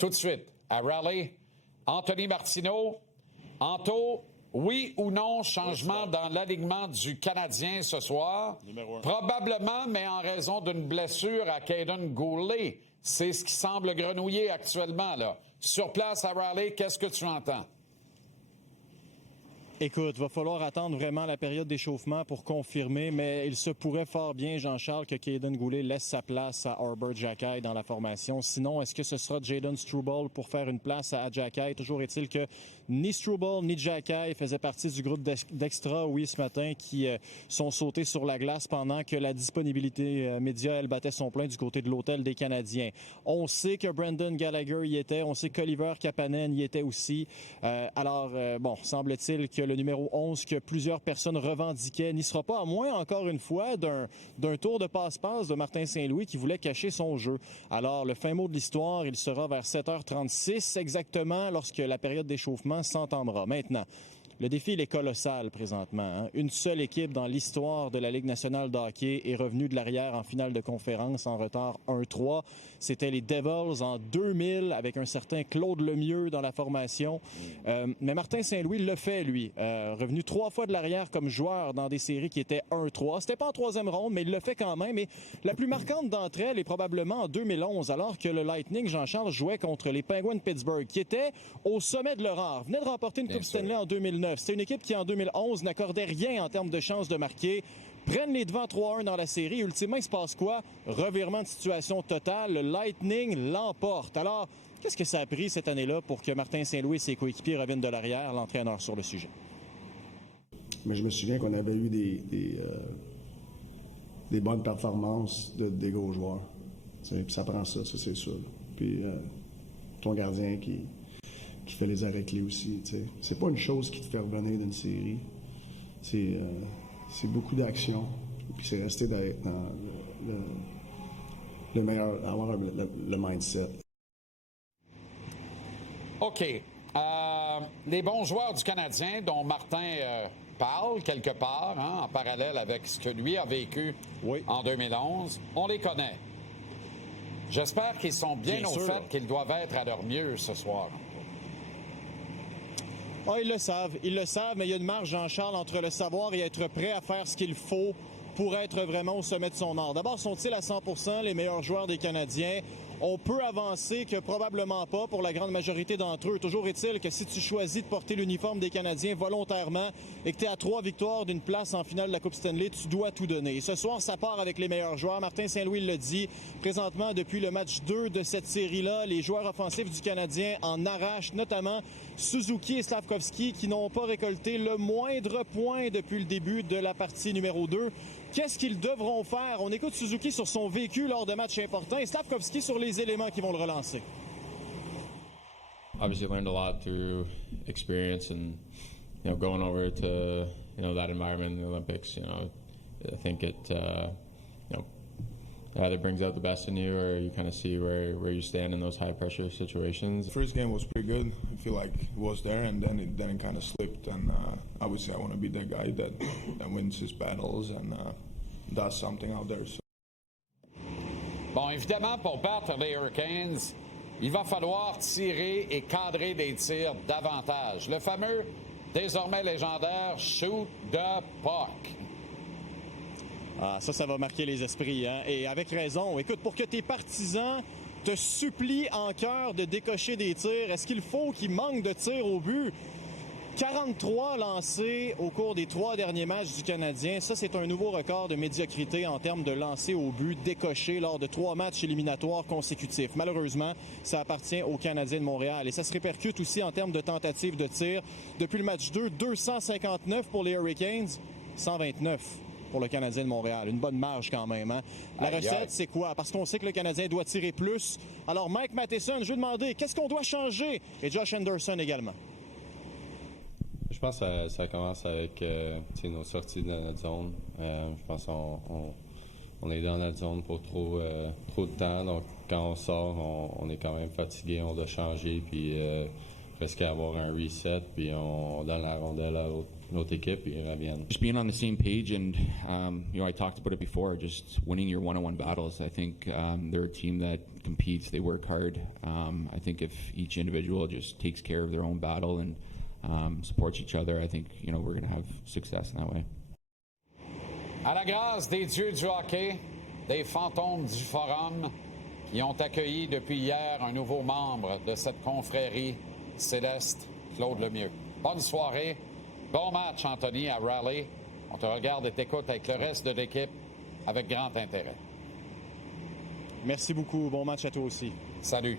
tout de suite, à Raleigh, Anthony Martineau. Anto, oui ou non, changement dans l'alignement du Canadien ce soir? Probablement, mais en raison d'une blessure à Caden Goulet. C'est ce qui semble grenouiller actuellement, là. Sur place à Raleigh, qu'est-ce que tu entends? Écoute, va falloir attendre vraiment la période d'échauffement pour confirmer, mais il se pourrait fort bien, Jean-Charles, que Caden Goulet laisse sa place à Arbor Xhekaj dans la formation. Sinon, est-ce que ce sera Jayden Struble pour faire une place à Xhekaj? Toujours est-il que ni Struble ni Xhekaj faisaient partie du groupe d'extra, oui, ce matin, qui sont sautés sur la glace pendant que la disponibilité média, elle, battait son plein du côté de l'hôtel des Canadiens. On sait que Brendan Gallagher y était, on sait qu'Oliver Kapanen y était aussi. Bon, semble-t-il que le numéro 11 que plusieurs personnes revendiquaient n'y sera pas, à moins, encore une fois, d'un tour de passe-passe de Martin Saint-Louis qui voulait cacher son jeu. Alors, le fin mot de l'histoire, il sera vers 7h36 exactement lorsque la période d'échauffement s'entendra. Maintenant, le défi, il est colossal présentement. Une seule équipe dans l'histoire de la Ligue nationale de hockey est revenue de l'arrière en finale de conférence en retard 1-3. C'était les Devils en 2000 avec un certain Claude Lemieux dans la formation. Mais Martin Saint-Louis le fait, lui. Revenu 3 fois de l'arrière comme joueur dans des séries qui étaient 1-3. C'était pas en troisième ronde, mais il le fait quand même. Et la plus marquante d'entre elles est probablement en 2011, alors que le Lightning, Jean-Charles, jouait contre les Penguins de Pittsburgh, qui étaient au sommet de leur art. Venait de remporter une Coupe Stanley en 2009. C'était une équipe qui, en 2011, n'accordait rien en termes de chances de marquer. Prennent les devants 3-1 dans la série. Ultimement, il se passe quoi? Revirement de situation total. Le Lightning l'emporte. Alors, qu'est-ce que ça a pris cette année-là pour que Martin Saint-Louis et ses coéquipiers reviennent de l'arrière, l'entraîneur sur le sujet? Mais je me souviens qu'on avait eu des bonnes performances des gros joueurs. Puis ça prend ça c'est sûr. Puis ton gardien qui fait les arrêts clés aussi. T'sais. C'est pas une chose qui te fait revenir d'une série. C'est beaucoup d'action. Puis c'est rester dans le meilleur, avoir le mindset. OK. Les bons joueurs du Canadien, dont Martin parle quelque part, en parallèle avec ce que lui a vécu en 2011, on les connaît. J'espère qu'ils sont bien au fait qu'ils doivent être à leur mieux ce soir. Ah, ils le savent, mais il y a une marge, Jean-Charles, entre le savoir et être prêt à faire ce qu'il faut pour être vraiment au sommet de son art. D'abord, sont-ils à 100% les meilleurs joueurs des Canadiens? On peut avancer que probablement pas pour la grande majorité d'entre eux. Toujours est-il que si tu choisis de porter l'uniforme des Canadiens volontairement et que tu es à 3 victoires d'une place en finale de la Coupe Stanley, tu dois tout donner. Et ce soir, ça part avec les meilleurs joueurs. Martin Saint-Louis le dit. Présentement, depuis le match 2 de cette série-là, les joueurs offensifs du Canadien en arrachent, notamment Suzuki et Slavkovski, qui n'ont pas récolté le moindre point depuis le début de la partie numéro 2. Qu'est-ce qu'ils devront faire? On écoute Suzuki sur son vécu lors de matchs importants et Slavkovski sur les éléments qui vont le relancer. Obviously learned a lot through experience and going over to that environment in the Olympics. I think it either brings out the best in you or you kind of see where you stand in those high pressure situations. The first game was pretty good. I feel like it was there, and then it kind of slipped. And obviously, I want to be the guy that wins his battles and does something out there. So. Bon, évidemment, pour battre les Hurricanes, il va falloir tirer et cadrer des tirs davantage. Le fameux, désormais légendaire, shoot the puck. Ah, ça va marquer les esprits, hein? Et avec raison. Écoute, pour que tes partisans te supplient en cœur de décocher des tirs, est-ce qu'il faut qu'ils manquent de tirs au but? 43 lancés au cours des 3 derniers matchs du Canadien. Ça, c'est un nouveau record de médiocrité en termes de lancers au but décochés lors de 3 matchs éliminatoires consécutifs. Malheureusement, ça appartient aux Canadiens de Montréal. Et ça se répercute aussi en termes de tentatives de tir. Depuis le match 2, 259 pour les Hurricanes, 129 pour le Canadien de Montréal. Une bonne marge quand même. Hein? La recette, c'est quoi? Parce qu'on sait que le Canadien doit tirer plus. Alors, Mike Matheson, je vais demander, qu'est-ce qu'on doit changer? Et Josh Anderson également. Je pense que ça commence avec nos sorties de notre zone. Je pense qu'on est dans notre zone pour trop de temps. Donc, quand on sort, on est quand même fatigué. On doit changer, puis presque avoir un reset, puis on donne la rondelle à l'autre équipe, puis ils reviennent. Just being on the same page, and I talked about it before, just winning your one-on-one battles. I think they're a team that competes, they work hard. I think if each individual just takes care of their own battle and supports each other, I think, you know, we're going to have success in that way. À la grâce des dieux du hockey, des fantômes du forum, qui ont accueilli depuis hier un nouveau membre de cette confrérie céleste, Claude Lemieux. Bonne soirée, bon match, Anthony, à Raleigh. On te regarde et t'écoute avec le reste de l'équipe avec grand intérêt. Merci beaucoup. Bon match à toi aussi. Salut.